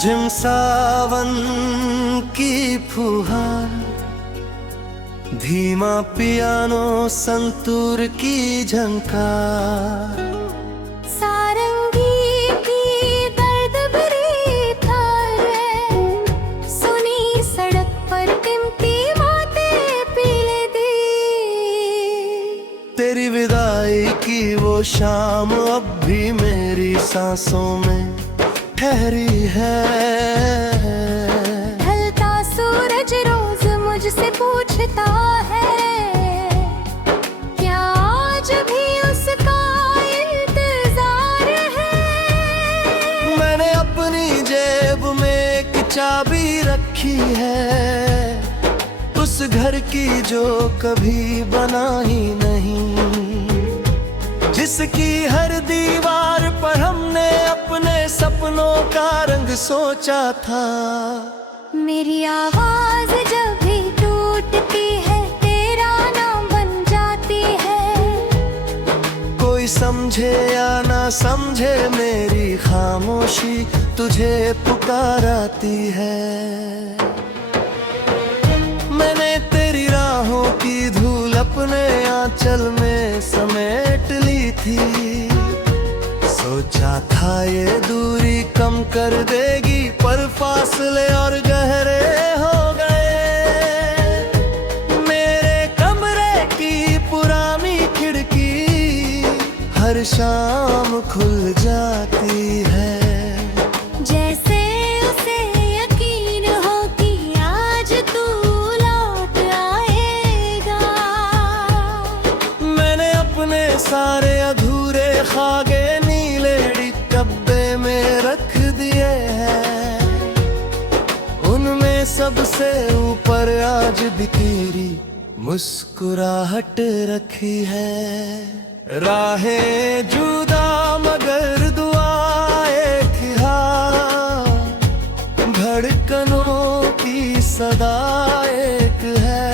रिमझिम सावन की फुहार, धीमा पियानो संतूर की झंकार, सारंगी की दर्द भरी थार है, सुनी सड़क पर टिमती बातें पीले दी। तेरी विदाई की वो शाम अब भी मेरी सांसों में ठहरी है। ढलता सूरज रोज मुझसे पूछता है, क्या आज भी उसका इंतजार है। मैंने अपनी जेब में एक चाबी रखी है, उस घर की जो कभी बना ही नहीं, जिसकी हर दीवार पर हमने अपने सपनों का रंग सोचा था। मेरी आवाज जब भी टूटती है, तेरा नाम बन जाती है। कोई समझे या ना समझे मेरी खामोशी तुझे पुकाराती है। मैंने तेरी राहों की धूल अपने आंचल में समेट ली थी, सोचा था ये दूरी कम कर देगी, पर फासले और गहरे हो गए। मेरे कमरे की पुरानी खिड़की हर शाम खुल जाती है, जैसे उसे यकीन हो कि आज तू लौट आएगा। मैंने अपने सारे अधूरे खागे नीले डब्बे में रख दिए हैं, उनमें सबसे ऊपर आज भी तेरी मुस्कुराहट रखी है। राहें जुदा मगर दुआ एक हाँ, धड़कनों की सदा एक है।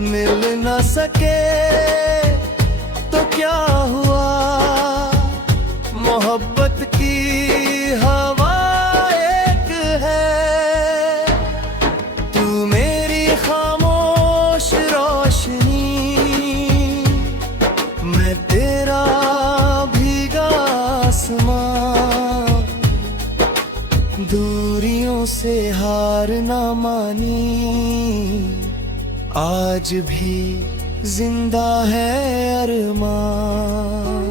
मिल न सके तो क्या हुआ, मोहब्बत की हवा एक है। तू मेरी खामोश रोशनी, मैं तेरा भीगा आसमां। दूरियों से हार ना मानी, आज भी जिंदा है अरमान।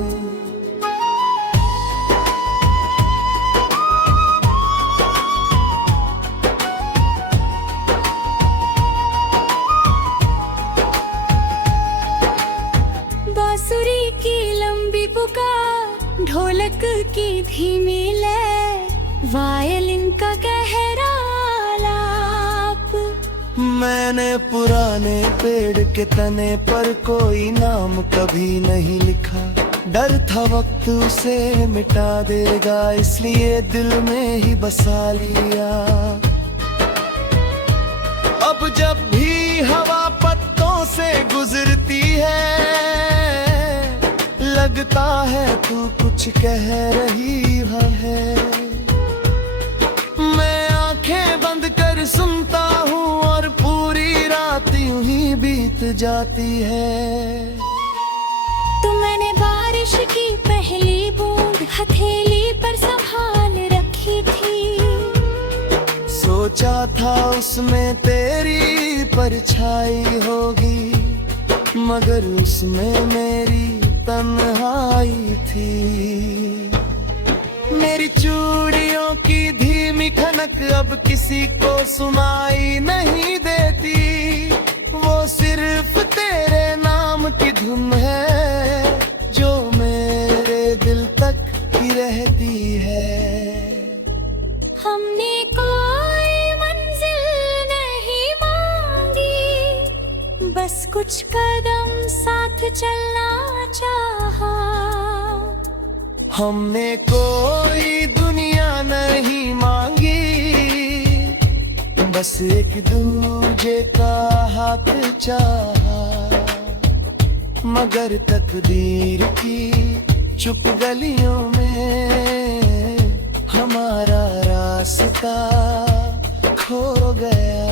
बांसुरी की लंबी पुकार, ढोलक की धीमी लय, वायलिन का गहरा आलाप। मैंने पुराने पेड़ के तने पर कोई नाम कभी नहीं लिखा, डर था वक्त उसे मिटा देगा, इसलिए दिल में ही बसा लिया। अब जब भी हवा पत्तों से गुजरती है, लगता है तू कुछ कह रही है। मैं आंखें बंद कर सुनता हूँ और पूरी रात यूं ही बीत जाती है। तो मैंने बारिश की पहली बूंद हथेली पर संभाल रखी थी, सोचा था उसमें तेरी परछाई होगी, मगर उसमें मेरी तन्हाई थी। मेरी चूड़ियों की धीमी खनक अब किसी को सुनाई नहीं देती, वो सिर्फ तेरे नाम की धुन है जो मेरे दिल तक ही रहती है। हमने कोई मंजिल नहीं मांगी, बस कुछ कदम साथ चलना चाहा। हमने कोई दुनिया नहीं मांगी, बस एक दूजे का हाथ चाहा। मगर तकदीर की चुप गलियों में हमारा रास्ता खो गया,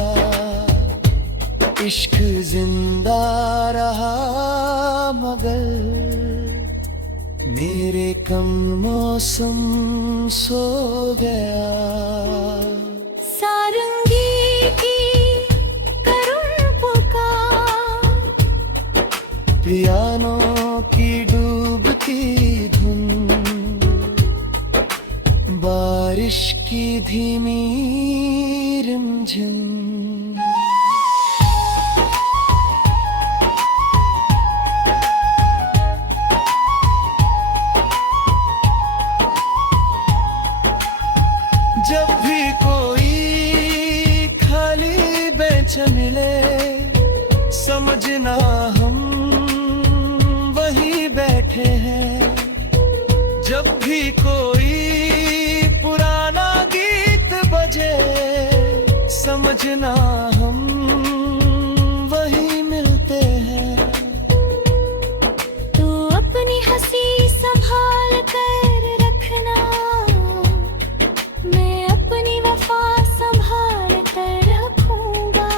इश्क जिंदा रहा मगर मेरे कम मौसम सो गया। सारंगी की करुण पुकार, पियानो की डूबती धुन, बारिश की धीमी रिमझिम। जब भी कोई खाली बेंच मिले, समझना हम वहीं बैठे हैं। जब भी कोई पुराना गीत बजे, समझना हम वहीं मिलते हैं। तो अपनी हंसी संभाल कर रखना, मैं अपनी वफा संभाल कर रखूंगा।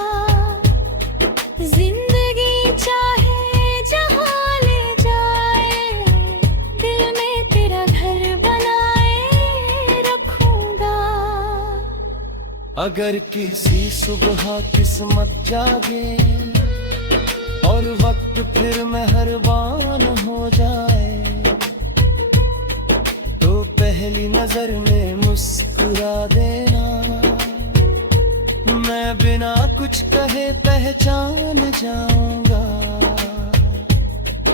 जिंदगी चाहे जहां ले जाए, दिल में तेरा घर बनाए रखूंगा। अगर किसी सुबह किस्मत जागे और वक्त फिर मेहरबान हो जाए, तो पहली नजर में मुस्कुरा देना, मैं बिना कुछ कहे पहचान जाऊंगा।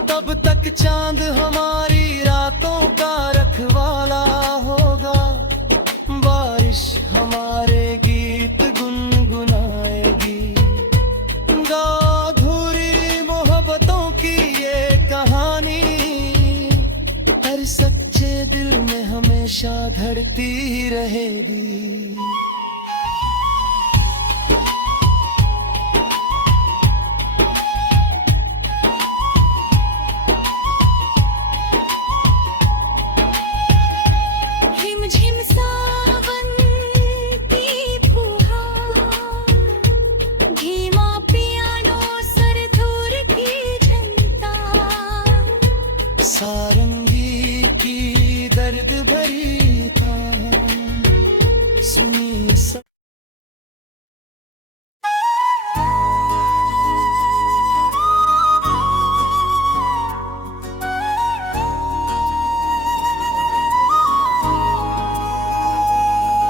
तब तक चांद हमारी रातों का रखवाला होगा, बारिश हमारे गीत गुनगुनाएगी। अधूरी मोहब्बतों की ये कहानी हर सच्चे दिल में हमेशा धड़ती रहेगी। झिम सावन की फुहार, धीमा पियानो सर धूर की झनकार, सारंगी की दर्द भरी तान सुनी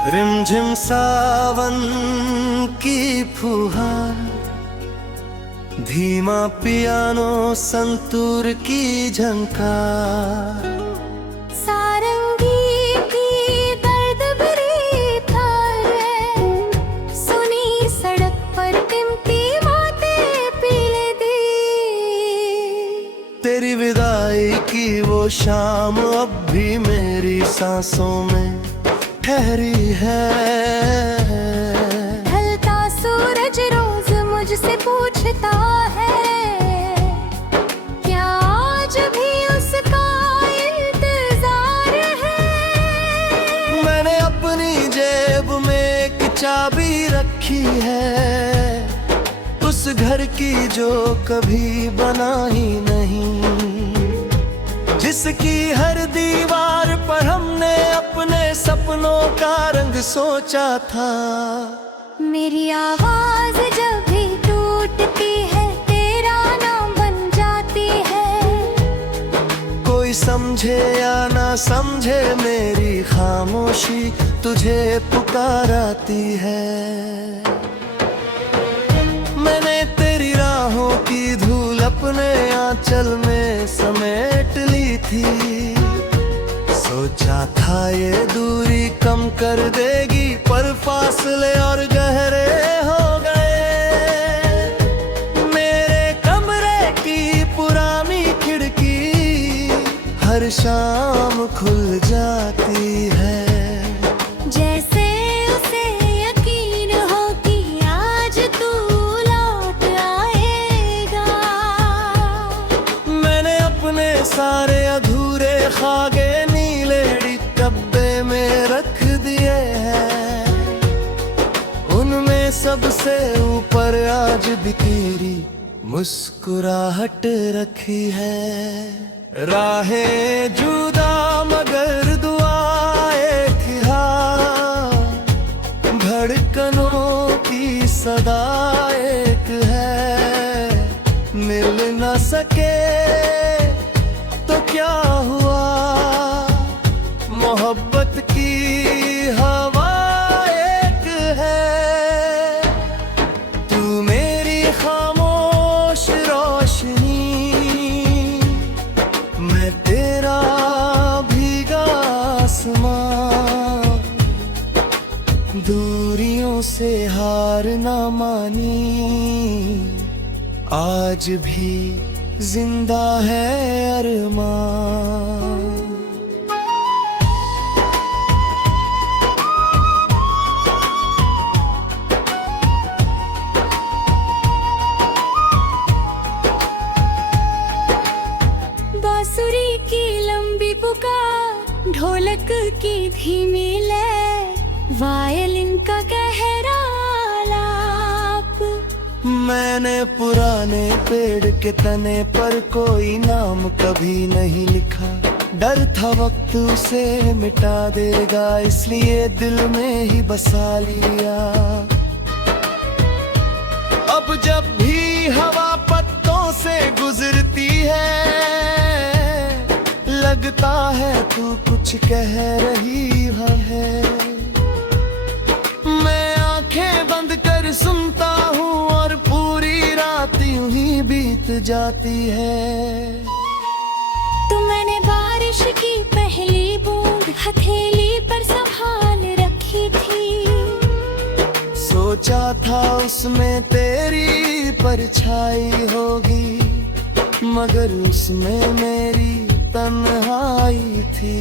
रिमझिम सावन की फुहार, धीमा पियानो संतूर की झंकार, सारंगी की दर्द भरी थार, सुनी सड़क पर टिमती बातें पीले दी। तेरी विदाई की वो शाम अब भी मेरी सांसों में ठहरी है। ढलता सूरज रोज मुझसे पूछता है, क्या आज भी उसका इंतजार है। मैंने अपनी जेब में एक चाबी रखी है, उस घर की जो कभी बना ही नहीं, जिसकी हर दीवार पर हमने अपने सपनों का रंग सोचा था। मेरी आवाज जब भी टूटती है, तेरा नाम बन जाती है। कोई समझे या ना समझे मेरी खामोशी तुझे पुकाराती है। मैंने तेरी राहों की धूल अपने आंचल में समेट ली थी, सोचा था ये दूरी कम कर देगी, पर फासले और गहरे हो गए। मेरे कमरे की पुरानी खिड़की हर शाम खुल जाती है, जैसे उसे यकीन हो कि आज तू लौट आएगा। मैंने अपने सारे अधूरे खागे नीले डब्बे में रख सबसे ऊपर आज भी तेरी मुस्कुराहट रखी है। राहें जुदा मगर दुआएं थी हाँ, धड़कनों की सदा एक है। मिल न सके तो क्या हुआ, मोहब्बत की हवा एक है। तू मेरी खामोश रोशनी, मैं तेरा भीगा आसमां। दूरियों से हार ना मानी, आज भी जिंदा है अरमान। बांसुरी की लंबी पुकार, ढोलक की धीमी लय, वायलिन का गहरा आलाप। मैंने पुराने पेड़ के तने पर कोई नाम कभी नहीं लिखा। डर था वक्त उसे मिटा देगा, इसलिए दिल में ही बसा लिया। अब जब भी हवा पत्तों से गुजरती है, लगता है तू कुछ कह रही है। मैं आंखें बंद कर सुनता हूँ और पूरी रात यूं ही बीत जाती है। तो मैंने बारिश की पहली बूंद हथेली पर संभाल रखी थी। सोचा था उसमें तेरी परछाई होगी, मगर उसमें मेरी तन्हाई थी।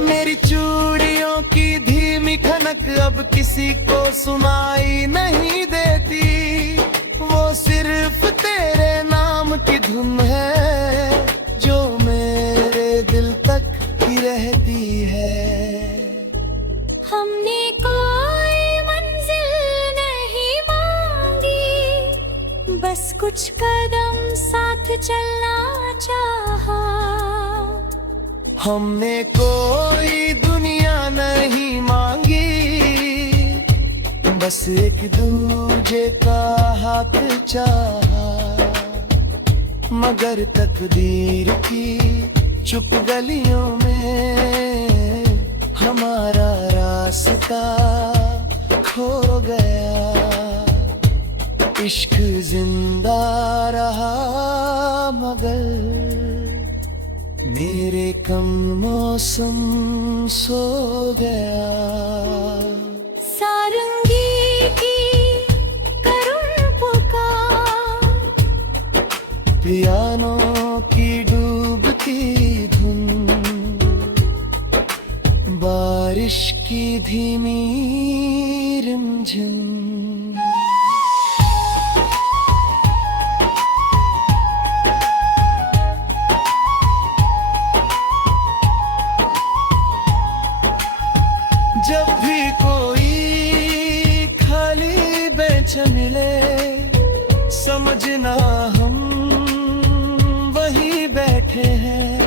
मेरी चूड़ियों की धीमी खनक अब किसी को सुनाई नहीं देती। वो सिर्फ तेरे नाम की धुन है, जो मेरे दिल तक ही रहती है। हमने कोई मंजिल नहीं मांगी, बस कुछ कदम साथ चलना चाहा। हमने कोई दुनिया नहीं मांगी, बस एक दूजे का हाथ चाहा। मगर तकदीर की चुप गलियों में हमारा रास्ता खो गया। इश्क जिंदा रहा मगर मेरे कम मौसम सो गया। सारंगी की करुण पुकार, पियानो की डूबती धुन, बारिश की धीमी रिमझिम। जब भी कोई खाली बेंच मिले, समझना हम वहीं बैठे हैं।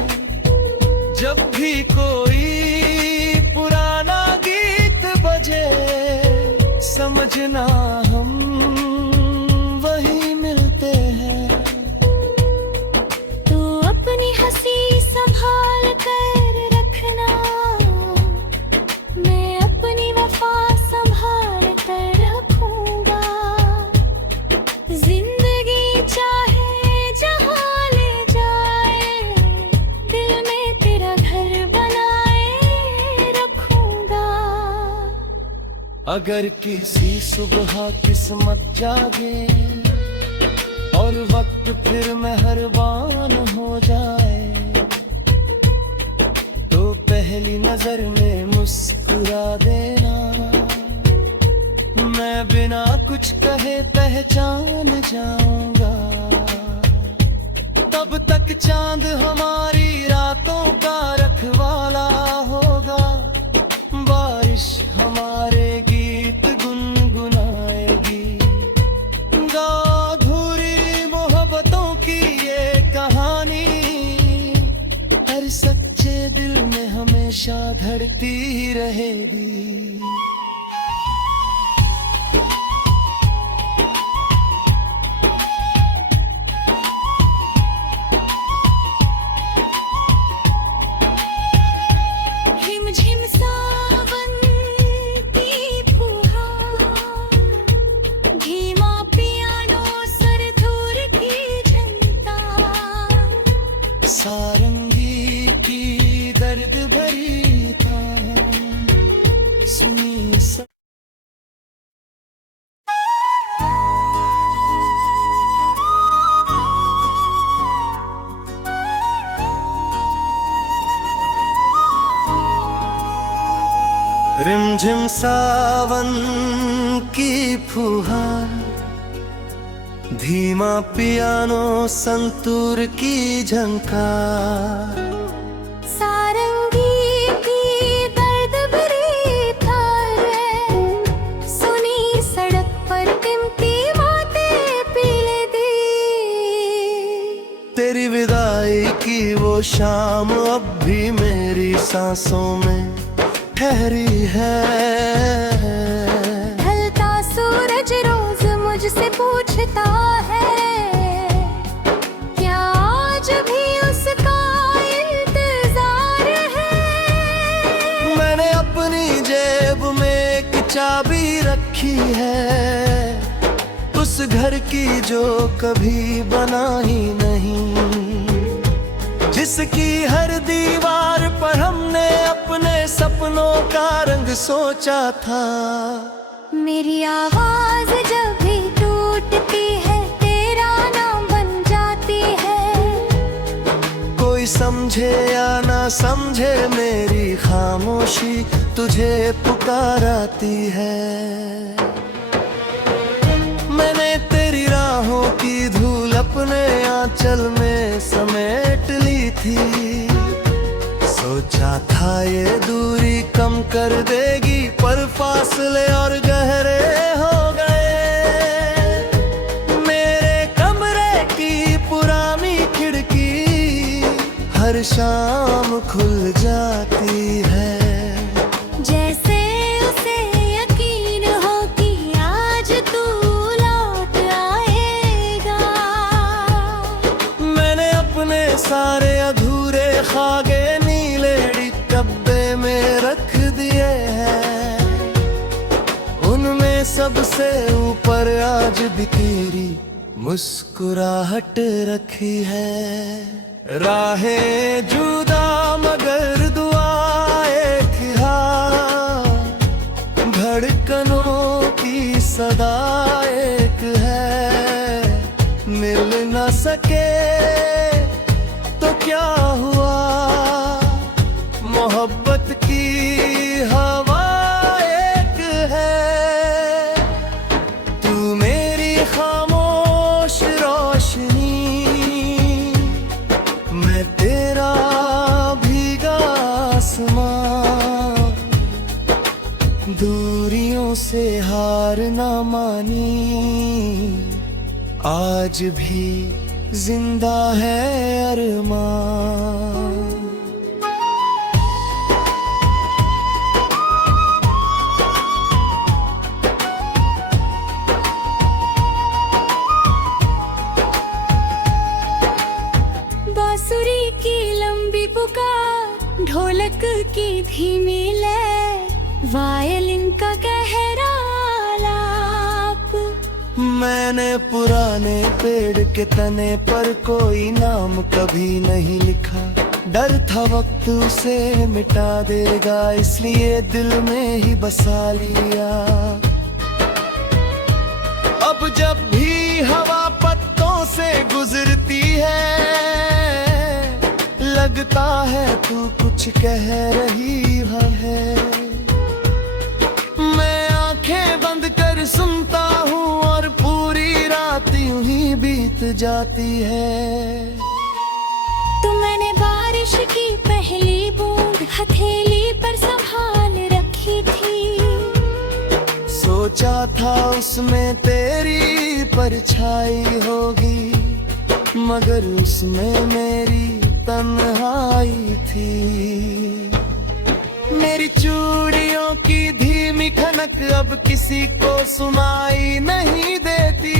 जब भी कोई पुराना गीत बजे, समझना हम वहीं मिलते हैं। तू अपनी हंसी संभाल कर रखना, मैं अपनी वफा संभाल कर रखूंगा। जिंदगी चाहे जहाँ ले जाए, दिल में तेरा घर बनाए रखूंगा। अगर किसी सुबह किस्मत जागे और वक्त फिर मेहरबान हो जाए, तो पहली नजर में मुस्कुरा देना। मैं बिना कुछ कहे पहचान जाऊंगा। तब तक चांद हमारी रातों का रखवाला होगा। बारिश हमारे गीत गुन रहेगी। झिम सावन की फुहार, धीमा पियानो सर धूर की झनकार, सारंगी की दर्द भरी तान सुनी रिमझिम सावन की फुहार, धीमा पियानो संतूर की झंकार, सारंगी की दर्द भरी थार, सुनी सड़क पर टिमटी बातें पीले दी। तेरी विदाई की वो शाम अब भी मेरी सांसों में ठहरी है। ढलता सूरज रोज मुझसे पूछता है, क्या आज भी उसका इंतजार है। मैंने अपनी जेब में एक चाबी रखी है, उस घर की जो कभी बना ही नहीं, जिसकी हर दीवार पर हमने अपने सपनों का रंग सोचा था। मेरी आवाज जब भी टूटती है, तेरा नाम बन जाती है। कोई समझे या ना समझे मेरी खामोशी तुझे पुकाराती है। मैंने तेरी राहों की धूल अपने आंचल में समेट ली थी, सोचा था ये दूरी कम कर देगी, पर फासले और गहरे हो गए। मेरे कमरे की पुरानी खिड़की हर शाम खुल जाती है, जैसे उसे यकीन हो कि आज तू लौट आएगा। मैंने अपने सारे अधूरे खागे नीले डब्बे में रख दिए हैं, उनमें सबसे ऊपर आज भी तेरी मुस्कुराहट रखी है। राहें जुदा मगर दुआ एक हाँ, धड़कनों की सदा एक है। मिल न सके तो क्या हुआ, मोहब्बत की हवा एक है। तू मेरी खामोश रोशनी, मैं तेरा भीगा आसमां। दूरियों से हार ना मानी, आज भी जिंदा है अरमान। बांसुरी की लंबी पुकार, ढोलक की धीमी लय, वायलिन का गहरा आलाप। मैंने पुराने पेड़ के तने पर कोई नाम कभी नहीं लिखा, डर था वक्त उसे मिटा देगा, इसलिए दिल में ही बसा लिया। अब जब भी हवा पत्तों से गुजरती है, लगता है तू कुछ कह रही है। मैं आंखें बंद कर सुनता हूँ और पूरी रात यूं ही बीत जाती है। तो मैंने बारिश की पहली बूंद हथेली पर संभाल रखी थी, सोचा था उसमें तेरी परछाई होगी, मगर उसमें मेरी तन्हाई थी। मेरी चूड़ियों की धीमी खनक अब किसी को सुनाई नहीं देती,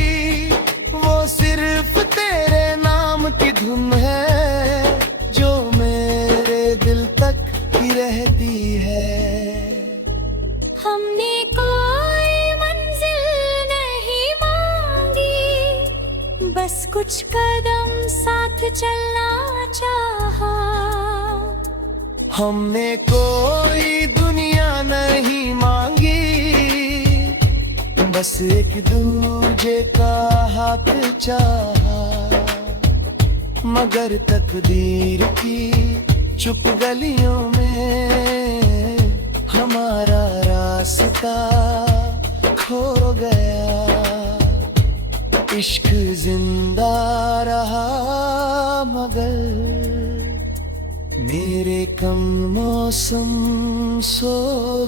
वो सिर्फ तेरे नाम की धुन है जो मेरे दिल तक ही रहती है। हमने कोई मंजिल नहीं मांगी, बस कुछ कदम साथ चलना चाहा। हमने कोई दुनिया नहीं मांगी, बस एक दूजे का हाथ चाहा। मगर तकदीर की चुप गलियों में हमारा रास्ता खो गया। इश्क जिंदा रहा मगर मेरे कम मौसम सो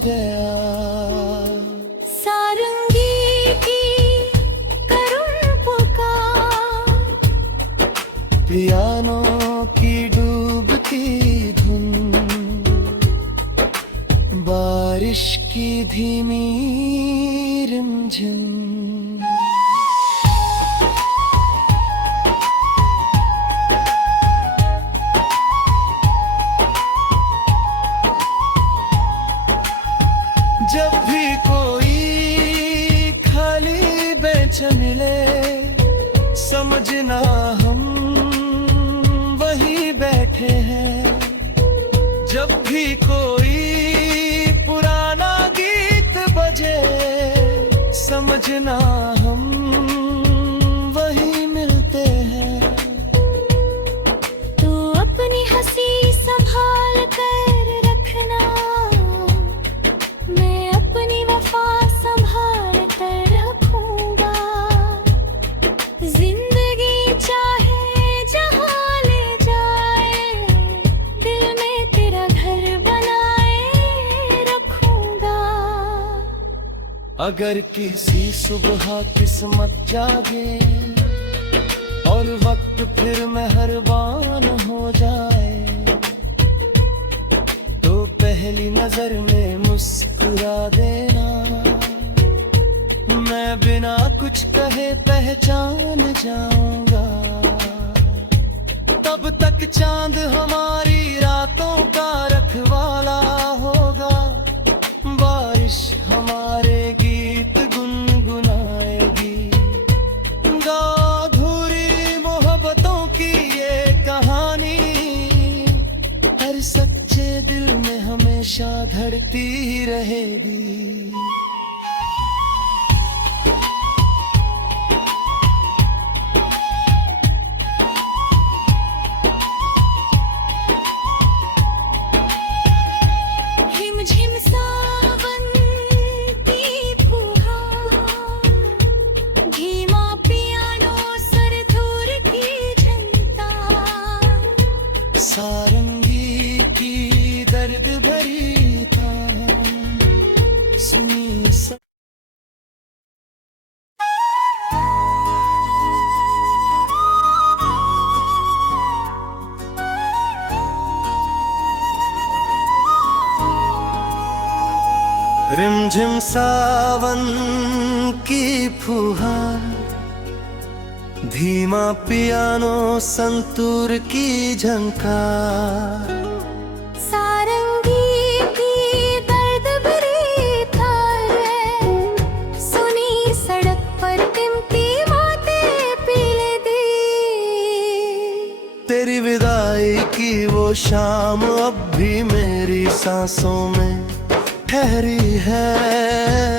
गया। सारंगी की करुण पुकार, पियानो की डूबती धुन, बारिश की धीमी रिमझिम। जब भी कोई खाली बेंच मिले, समझना हम वहीं बैठे हैं। जब भी कोई पुराना गीत बजे, समझना हम वहीं मिलते हैं। तू अपनी हंसी संभाल कर रखना, मैं अपनी वफा संभाल कर रखूंगा। जिंदगी चाहे जहां ले जाए, दिल में तेरा घर बनाए रखूंगा। अगर किसी सुबह किस्मत जागे और वक्त फिर मेहरबान हो जाए, तो पहली नजर में मुस्कुरा देना। मैं बिना कुछ कहे पहचान जाऊंगा। तब तक चांद हमारी रातों का रखवाला होगा। बारिश हमारे गीत गुनगुनाएगी। अधूरी मोहब्बतों की ये कहानी हर सच्चे दिल में हमेशा धड़ती रहेगी। झिम सावन की फुहार, धीमा पियानो सरधुर की झनकार, सारंगी की दर्द भरी तान सुनी रिमझिम सावन की फुहार, धीमा पियानो संतूर की झंकार, सारंगी की दर्द भरी थार, सुनी सड़क पर टिमती बातें पीले दी। तेरी विदाई की वो शाम अब भी मेरी सांसों में ठहरी है।